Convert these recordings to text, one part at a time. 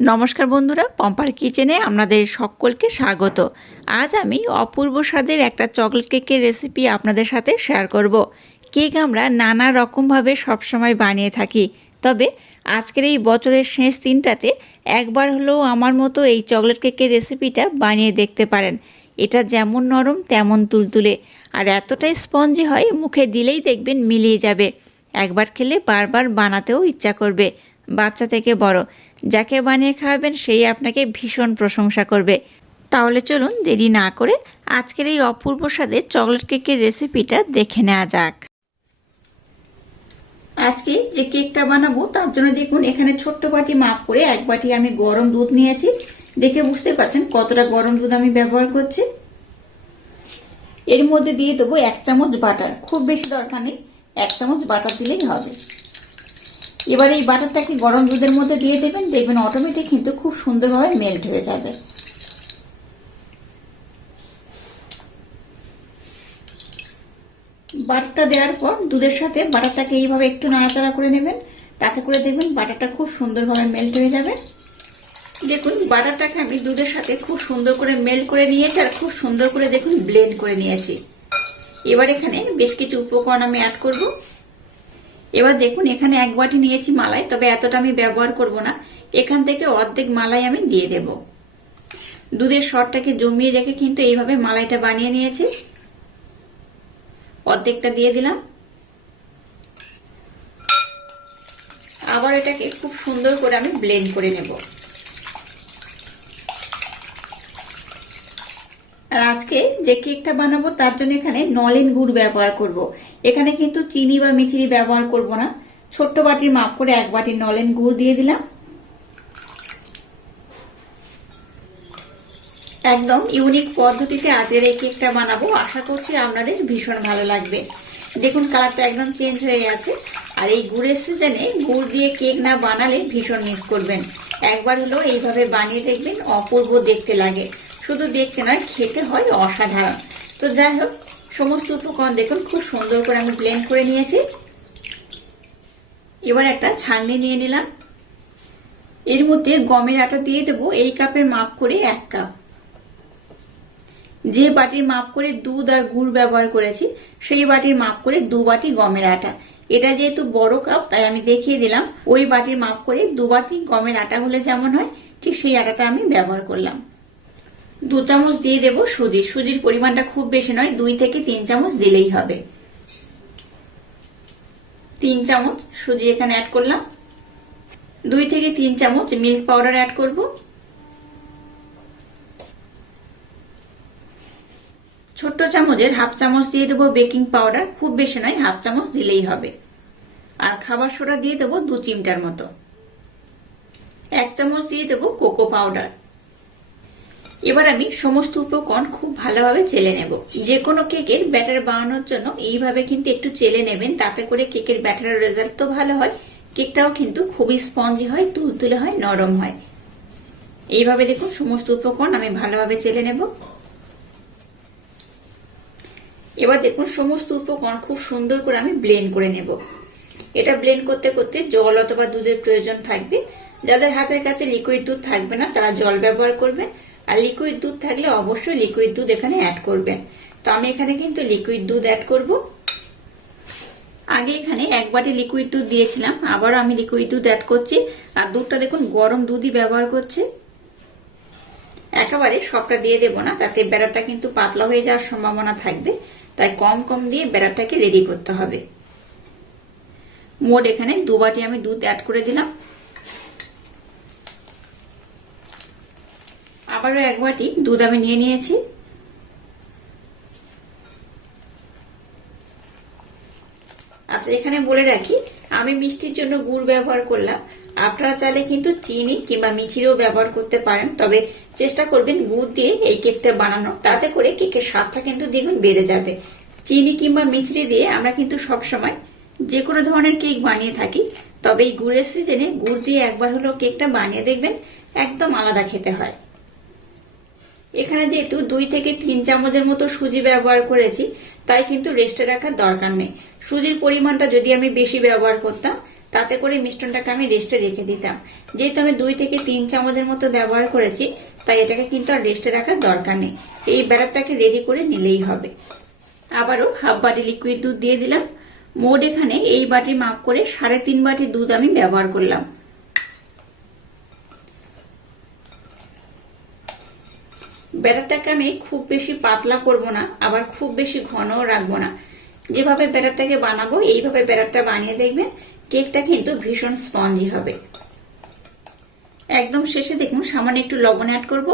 নমস্কার বন্ধুরা, পম্পার কিচেনে আপনাদের সকলকে স্বাগত। আজ আমি অপূর্ব স্বাদের একটা চকলেট কেকের রেসিপি আপনাদের সাথে শেয়ার করব। কেক আমরা নানা রকমভাবে সবসময় বানিয়ে থাকি, তবে আজকের এই বছরের শেষ দিনটাতে একবার হলেও আমার মতো এই চকলেট কেকের রেসিপিটা বানিয়ে দেখতে পারেন। এটা যেমন নরম তেমন তুলতুলে, আর এতটাই স্পঞ্জি হয় মুখে দিলেই দেখবেন মিলিয়ে যাবে। একবার খেলে বারবার বানাতেও ইচ্ছা করবে। বাচ্চা থেকে বড় যাকে বানিয়ে খাওয়াবেন সেই আপনাকে ভীষণ প্রশংসা করবে। তাহলে চলুন দেরি না করে আজকের এই অপূর্ব স্বাদের চকলেট কেকের রেসিপিটা দেখে নেওয়া যাক। আজকে যে কেকটা বানাবো তার জন্য দেখুন এখানে ছোট্ট বাটি মাপ করে এক বাটি আমি গরম দুধ নিয়েছি। দেখে বুঝতে পারছেন কতটা গরম দুধ আমি ব্যবহার করছি। এর মধ্যে দিয়ে দেবো 1 চামচ বাটার, খুব বেশি দরকার নেই, 1 চামচ বাটার দিলেই হবে। এবার এই বাটারটাকে গরম দুধের মধ্যে দিয়ে দেবেন, দেখবেন অটোমেটিক কিন্তু খুব সুন্দরভাবে মেল্ট হয়ে যাবে। বাটারটা দেওয়ার পর দুধের সাথে বাটারটাকে এইভাবে একটু নাড়াচাড়া করে নেবেন, তাতে করে দেখবেন বাটারটা খুব সুন্দরভাবে মেল্ট হয়ে যাবে। দেখুন বাটারটাকে আমি দুধের সাথে খুব সুন্দর করে মেল্ট করে নিয়েছি আর খুব সুন্দর করে দেখুন ব্লেন্ড করে নিয়েছি। এবার এখানে বেশ কিছু উপকরণ আমি অ্যাড করব। এবার দেখুন এখানে 1 বাটি নিয়েছি মালাই, তবে এতটা আমি ব্যবহার করব না। এখান থেকে অর্ধেক মালাই আমি দিয়ে দেব। দুধের সরটাকে জমিয়ে রেখে কিন্তু এইভাবে মালাইটা বানিয়ে নিয়েছি। অর্ধেকটা দিয়ে দিলাম। আবার এটাকে খুব সুন্দর করে আমি ব্লেন্ড করে নেব। আর আজকে যে কেকটা বানাবো তার জন্য এখানে নলেন গুড় ব্যবহার করব। এখানে কিন্তু চিনি বা মিছরি ব্যবহার করব না। ছোট্ট বাটির মাপ করে 1 বাটি নলেন গুড় দিয়ে দিলাম। একদম ইউনিক পদ্ধতিতে আজকের এই কেকটা বানাবো, আশা করছি আপনাদের ভীষণ ভালো লাগবে। দেখুন কালারটা একদম চেঞ্জ হয়ে গেছে। আর এই গুড়ের সিজনে গুড় দিয়ে কেক না বানালে ভীষণ মিস করবেন। একবার হলো এইভাবে বানিয়ে দেখবেন, অপূর্ব দেখতে লাগে। শুধু দেখতে নয়, খেতে হয় অসাধারণ। তো যাই হোক, সমস্ত উপকরণ দেখুন খুব সুন্দর করে আমি ব্লেন্ড করে নিয়েছি। এবার একটা ছাঁকনি নিয়ে নিলাম। এর মধ্যে গমের আটা দিয়ে দেবো এই কাপের মাপ করে 1 কাপ। যে বাটির মাপ করে দুধ আর গুড় ব্যবহার করেছি সেই বাটির মাপ করে 2 বাটি গমের আটা। এটা যেহেতু বড় কাপ তাই আমি দেখিয়ে দিলাম। ওই বাটির মাপ করে 2 বাটি গমের আটা হলে যেমন হয় ঠিক সেই আটাটা আমি ব্যবহার করলাম। 2 চামচ দিয়ে দেবো সুজি। সুজির পরিমাণটা খুব বেশি নয়, 2 থেকে 3 চামচ দিলেই হবে। 3 চামচ সুজি এখানে অ্যাড করলাম। 2 থেকে 3 চামচ মিল্ক পাউডার অ্যাড করব। ছোট্ট চামচের হাফ চামচ দিয়ে দেবো বেকিং পাউডার, খুব বেশি নয়, হাফ চামচ দিলেই হবে। আর খাবার সোডা দিয়ে দেবো 2 চিমটার মতো। 1 চামচ দিয়ে দেবো কোকো পাউডার। এবার আমি সমস্ত উপকরণ খুব ভালোভাবে চেলে নেব। যে কোনো কেকের ব্যাটার বানানোর জন্য এইভাবে কিন্তু একটু চেলে নেবেন, তাতে করে কেকের ব্যাটারের রেজাল্ট তো ভালো হয়, কেকটাও কিন্তু খুবই স্পঞ্জি হয়, তুলতুলে হয়, নরম হয়। এইভাবে দেখুন সমস্ত উপকরণ আমি ভালোভাবে চেলে নেব। এবার দেখুন সমস্ত উপকরণ খুব সুন্দর করে আমি ব্লেন্ড করে নেব। এটা ব্লেন্ড করতে করতে জল অথবা দুধের প্রয়োজন থাকবে। যাদের হাতের কাছে লিকুইড দুধ থাকবে না তারা জল ব্যবহার করবেন, আর লিকুইড দুধ থাকলে অবশ্যই লিকুইড দুধ এখানে অ্যাড করবেন। তো আমি এখানে কিন্তু লিকুইড দুধ অ্যাড করব। আগে এখানে 1 বাটি লিকুইড দুধ দিয়েছিলাম, আবারও আমি লিকুইড দুধ অ্যাড করছি। আর দুধটা দেখুন গরম দুধই ব্যবহার করছি। একেবারে সবটা দিয়ে দেব না, তাতে ব্যাটারটা কিন্তু পাতলা হয়ে যাওয়ার সম্ভাবনা থাকবে, তাই কম কম দিয়ে ব্যাটারটাকে রেডি করতে হবে। মোট এখানে 2 বাটি আমি দুধ অ্যাড করে দিলাম। আবারও 1 বাটি দুধ আমি নিয়ে নিয়েছি। আচ্ছা, এখানে বলে রাখি আমি মিষ্টির জন্য গুড় ব্যবহার করলাম। আপনারা চাইলে কিন্তু চিনি কিংবা মিছরিও ব্যবহার করতে পারেন, তবে চেষ্টা করবেন গুড় দিয়ে এই কেকটা বানানো, তাতে করে কেকের স্বাদটা কিন্তু দ্বিগুণ বেড়ে যাবে। চিনি কিংবা মিছরি দিয়ে আমরা কিন্তু সবসময় যে কোনো ধরনের কেক বানিয়ে থাকি, তবে এই গুড়ের সিজনে গুড় দিয়ে একবার হলো কেকটা বানিয়ে দেখবেন, একদম আলাদা খেতে হয়। এখানে যেহেতু 2 থেকে 3 চামচের মতো সুজি ব্যবহার করেছি, তাই কিন্তু রেস্টে রাখার দরকার নেই। সুজির পরিমাণটা যদি আমি বেশি ব্যবহার করতাম তাতে করে মিশ্রণটাকে আমি রেস্টে রেখে দিতাম। যেহেতু আমি 2 থেকে 3 চামচের মতো ব্যবহার করেছি, তাই এটাকে কিন্তু আর রেস্টে রাখার দরকার নেই। এই ব্যাটারটাকে রেডি করে নিলেই হবে। আবারও হাফ বাটি লিকুইড দুধ দিয়ে দিলাম। মোট এখানে এই বাটির মাপ করে 3.5 বাটি দুধ আমি ব্যবহার করলাম। ব্যাটারটাকে আমি খুব বেশি পাতলা করব না, আবার খুব বেশি ঘনও রাখবো না। যেভাবে ব্যাটারটাকে বানাবো এইভাবে ব্যাটারটা বানিয়ে দেখবেন, কেকটা কিন্তু ভীষণ স্পঞ্জি হবে। একদম শেষে দেখুন সামান্য একটু লবণ অ্যাড করব।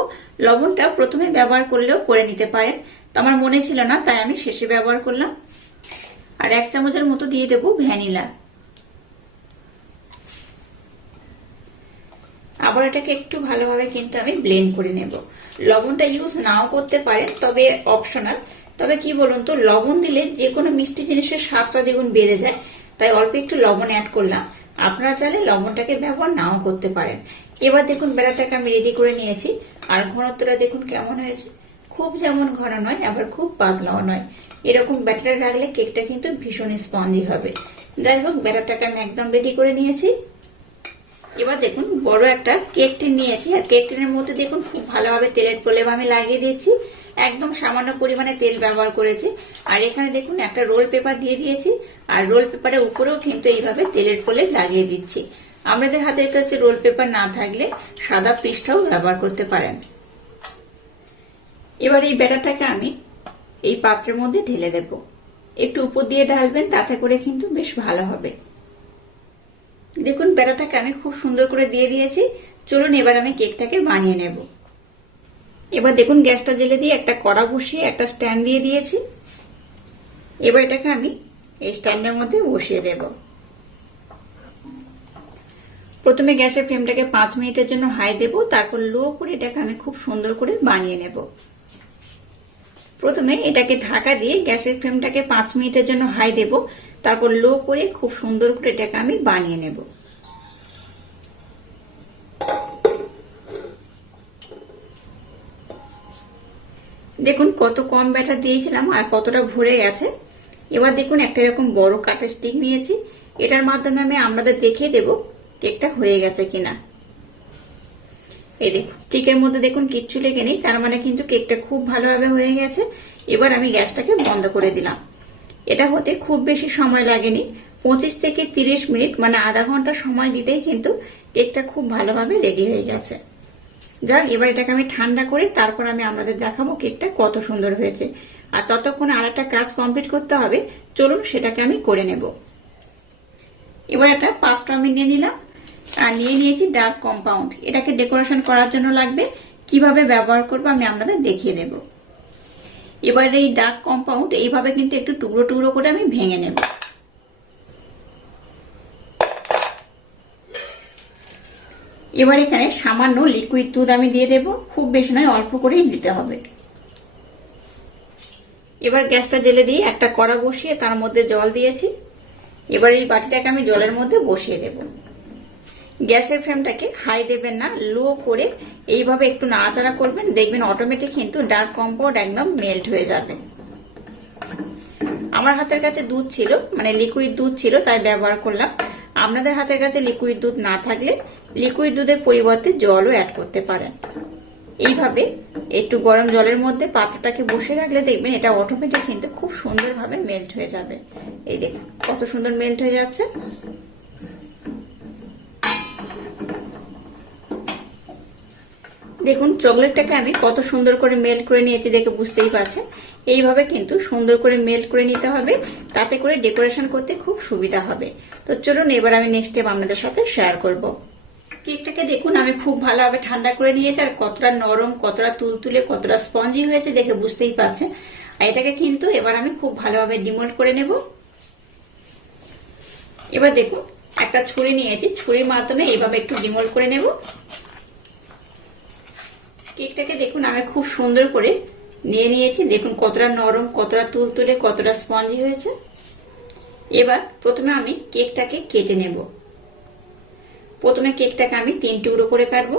লবণটা প্রথমে ব্যবহার করলেও করে নিতে পারেন, তো আমার মনে ছিল না তাই আমি শেষে ব্যবহার করলাম। আর 1 চামচের মতো দিয়ে দেব ভ্যানিলা। আবার এটাকে একটু ভালোভাবে কিন্তু আমি ব্লেন্ড করে নেব। লবণটা ইউজ নাও করতে পারেন, তবে অপশনাল। তবে কি বলুন তো, লবণ দিলে যে কোনো মিষ্টি জিনিসের স্বাদটা দ্বিগুণ বেড়ে যায়, তাই অল্প একটু লবণ অ্যাড করলাম। আপনারা চাইলে লবণটাকে ব্যবহার নাও করতে পারেন। এবার দেখুন ব্যাটারটাকে আমি রেডি করে নিয়েছি। আর ঘনত্বটা দেখুন কেমন হয়েছে, খুব যেমন ঘন নয় আবার খুব পাতলাও নয়। এরকম ব্যাটারে রাখলে কেকটা কিন্তু ভীষণ স্পঞ্জি হবে। যাই হোক, ব্যাটারটাকে আমি একদম রেডি করে নিয়েছি। এবার দেখুন বড় একটা কেক টিন নিয়েছি, আর কেক টিনের মধ্যে দেখুন খুব ভালোভাবে তেলের প্রলেপ আমি লাগিয়ে দিচ্ছি। একদম সামান্য পরিমাণে তেল ব্যবহার করেছি। আর এখানে দেখুন একটা রোল পেপার দিয়ে দিয়েছি, আর রোল পেপারের উপরেও কিন্তু এইভাবে তেলের প্রলেপ লাগিয়ে দিচ্ছি। আমাদের হাতের কাছে রোল পেপার না থাকলে সাদা পৃষ্ঠাও ব্যবহার করতে পারেন। এবার এই ব্যাটারটাকে আমি এই পাত্রের মধ্যে ঢেলে দেব। একটু উপর দিয়ে ঢালবেন, তাতে করে কিন্তু বেশ ভালো হবে। দেখুন ব্যাটারটাকে আমি খুব সুন্দর করে দিয়ে দিয়েছি। চলুন এবার আমি কেকটাকে বানিয়ে নেব। এবার দেখুন গ্যাসটা জ্বেলে দিয়ে একটা কড়া বসিয়ে একটা স্ট্যান্ড দিয়ে দিয়েছি। এবার এটাকে আমি এই স্ট্যান্ডের মধ্যে বসিয়ে দেব। প্রথমে গ্যাসের ফ্লেমটাকে 5 মিনিটের জন্য হাই দেব, তারপর লো করে এটাকে আমি খুব সুন্দর করে বানিয়ে নেব। প্রথমে এটাকে ঢাকা দিয়ে গ্যাসের ফ্লেমটাকে 5 মিনিটের জন্য হাই দেব, তারপর লো করে খুব সুন্দর করে এটাকে আমি বানিয়ে নেব। দেখুন কত কম ব্যাটার দিয়েছিলাম আর কতটা ভরে গেছে। এবার দেখুন একটা এরকম বড় কাঠের স্টিক নিয়েছি, এটার মাধ্যমে আমি আপনাদের দেখিয়ে দেব কেকটা হয়ে গেছে কিনা। এই দেখুন স্টিকের মধ্যে দেখুন কিচ্ছু লেগে নেই, তার মানে কিন্তু কেকটা খুব ভালোভাবে হয়ে গেছে। এবার আমি গ্যাসটাকে বন্ধ করে দিলাম। এটা হতে খুব বেশি সময় লাগেনি, 25 থেকে 30 মিনিট মানে আধা ঘন্টা সময় দিতেই কিন্তু কেকটা খুব ভালোভাবে রেডি হয়ে গেছে। যাক, এবার এটাকে আমি ঠান্ডা করে তারপর আমি আপনাদের দেখাবো কেকটা কত সুন্দর হয়েছে। আর ততক্ষণে আরেকটা কাজ কমপ্লিট করতে হবে, চলুন সেটাকে আমি করে নেব। এবার একটা পাত্র আমি নিয়ে নিলাম, আর নিয়ে নিয়েছি ডার্ক কম্পাউন্ড। এটাকে ডেকোরেশন করার জন্য লাগবে, কিভাবে ব্যবহার করবো আমি আপনাদের দেখিয়ে দেব। এবার এই ডার্ক কম্পাউন্ড এইভাবে কিন্তু একটু টুকরো টুকরো করে আমি ভেঙে নেব। এবার এখানে সামান্য লিকুইড দুধ আমি দিয়ে দেব, খুব বেশি নয় অল্প করেই দিতে হবে। এবার গ্যাসটা জ্বেলে দিয়ে একটা কড়া বসিয়ে তার মধ্যে জল দিয়েছি। এবার এই বাটিটাকে আমি জলের মধ্যে বসিয়ে দেব। গ্যাসের ফ্লেমটাকে হাই দেবেন না, লো করে এইভাবে একটু নাড়াচাড়া করবেন, দেখবেন অটোমেটিক কিন্তু ডার্ক কম্পাউন্ড একদম মেল্ট হয়ে যাবে। আমার হাতের কাছে দুধ ছিল, মানে লিকুইড দুধ ছিল, তাই ব্যবহার করলাম। আপনাদের হাতের কাছে লিকুইড দুধ না থাকলে লিকুইড দুধের পরিবর্তে জলও অ্যাড করতে পারেন। এইভাবে একটু গরম জলের মধ্যে পাত্রটাকে বসে রাখলে দেখবেন এটা অটোমেটিক কিন্তু খুব সুন্দরভাবে মেল্ট হয়ে যাবে। এই দেখুন কত সুন্দর মেল্ট হয়ে যাচ্ছে। দেখুন চকলেটটাকে আমি কত সুন্দর করে মেল্ট করে নিয়েছি, দেখে বুঝতেই পারছেন। এইভাবে কিন্তু সুন্দর করে মেল্ট করে নিতে হবে, তাতে করে ডেকোরেশন করতে খুব সুবিধা হবে। তো চলুন এবার আমি নেক্সট স্টেপ আপনাদের সাথে শেয়ার করব। কেকটাকে দেখুন আমি খুব ভালোভাবে ঠান্ডা করে নিয়েছি, আর কতটা নরম, কতটা তুলতুলে, কতটা স্পঞ্জি হয়েছে দেখে বুঝতেই পারছেন। আর এটাকে কিন্তু এবার আমি খুব ভালোভাবে ডিমোল্ড করে নেব। এবার দেখুন একটা ছুরি নিয়েছি, ছুরির মাধ্যমে এইভাবে একটু ডিমোল্ড করে নেব। কেকটাকে দেখুন আমি খুব সুন্দর করে নিয়ে নিয়েছি, দেখুন কতটা নরম, কতটা তুলতুলে, কতটা স্পঞ্জি হয়েছে। এবার প্রথমে আমি কেকটাকে কেটে নেব। প্রথমে কেকটাকে আমি 3 টুকরো করে কাটবো।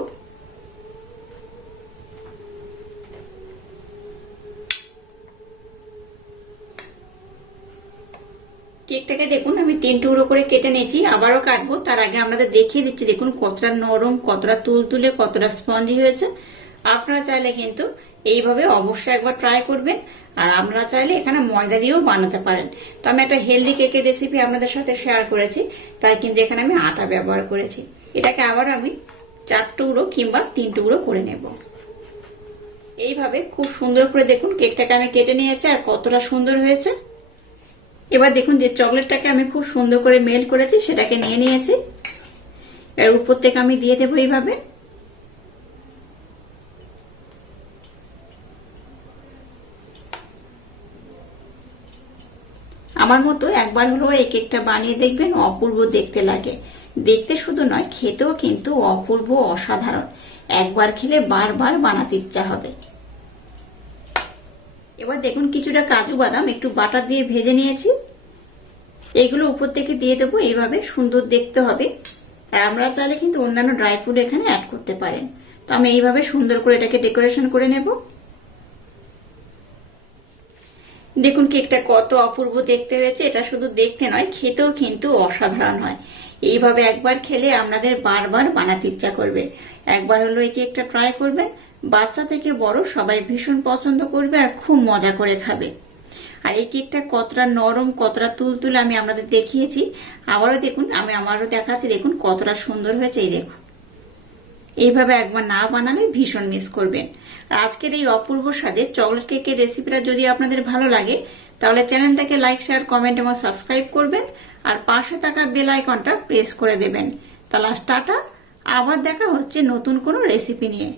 কেকটাকে দেখুন আমি 3 টুকরো করে কেটে নিয়েছি, আবারও কাটবো। তার আগে আপনাদের দেখিয়ে দিচ্ছি দেখুন কতটা নরম, কতটা তুলতুলে, কতটা স্পঞ্জি হয়েছে। আপনারা চাইলে কিন্তু এইভাবে অবশ্যই একবার ট্রাই করবেন। আর আপনারা চাইলে এখানে ময়দা দিয়েও বানাতে পারেন। তো আমি একটা হেলদি কেকের রেসিপি আপনাদের সাথে শেয়ার করেছি, তাই কিন্তু এখানে আমি আটা ব্যবহার করেছি। এটাকে আবার আমি 4 টুকরো কিংবা 3 টুকরো করে নেব। এইভাবে খুব সুন্দর করে দেখুন কেকটাকে আমি কেটে নিয়েছি আর কতটা সুন্দর হয়েছে। এবার দেখুন যে চকলেটটাকে আমি খুব সুন্দর করে মেল্ট করেছি সেটাকে নিয়ে নিয়েছি। এর উপর থেকে আমি দিয়ে দেবো এইভাবে। আমার মতো একবার হলো এই কেকটা বানিয়ে দেখবেন, অপূর্ব দেখতে লাগে। দেখতে শুধু নয়, খেতেও কিন্তু অপূর্ব, অসাধারণ। একবার খেলে বারবার বানাতে ইচ্ছা হবে। এবার দেখুন কিছুটা কাজু বাদাম একটু বাটার দিয়ে ভেজে নিয়েছি, এইগুলো উপর থেকে দিয়ে দেবো। এইভাবে সুন্দর দেখতে হবে। আর আমরা চাইলে কিন্তু অন্যান্য ড্রাই ফ্রুট এখানে অ্যাড করতে পারেন। তো আমি এইভাবে সুন্দর করে এটাকে ডেকোরেশন করে নেব। দেখুন কেকটা কত অপূর্ব দেখতে হয়েছে। এটা শুধু দেখতে নয়, খেতেও কিন্তু অসাধারণ হয়। এইভাবে একবার খেলে আপনাদের বারবার বানাতে ইচ্ছা করবে। একবার হলো এই কেকটা ট্রাই করবেন, বাচ্চা থেকে বড় সবাই ভীষণ পছন্দ করবে আর খুব মজা করে খাবে। আর এই কেকটা কতটা নরম, কতটা তুলতুলে আমি আপনাদের দেখিয়েছি। আবারও দেখুন, আমি আমারও দেখাচ্ছি, দেখুন কতটা সুন্দর হয়েছে। এই দেখুন, এইভাবে একবার না বানালে ভীষণ মিস করবেন। আর আজকের এই অপূর্ব স্বাদের চকলেট কেকের রেসিপিটা যদি আপনাদের ভালো লাগে তাহলে চ্যানেলটাকে লাইক, শেয়ার, কমেন্ট এবং সাবস্ক্রাইব করবেন। আর পাশে থাকা বেল আইকনটা প্রেস করে দেবেন। তাহলে টাটা, আবার দেখা হচ্ছে নতুন কোনো রেসিপি নিয়ে।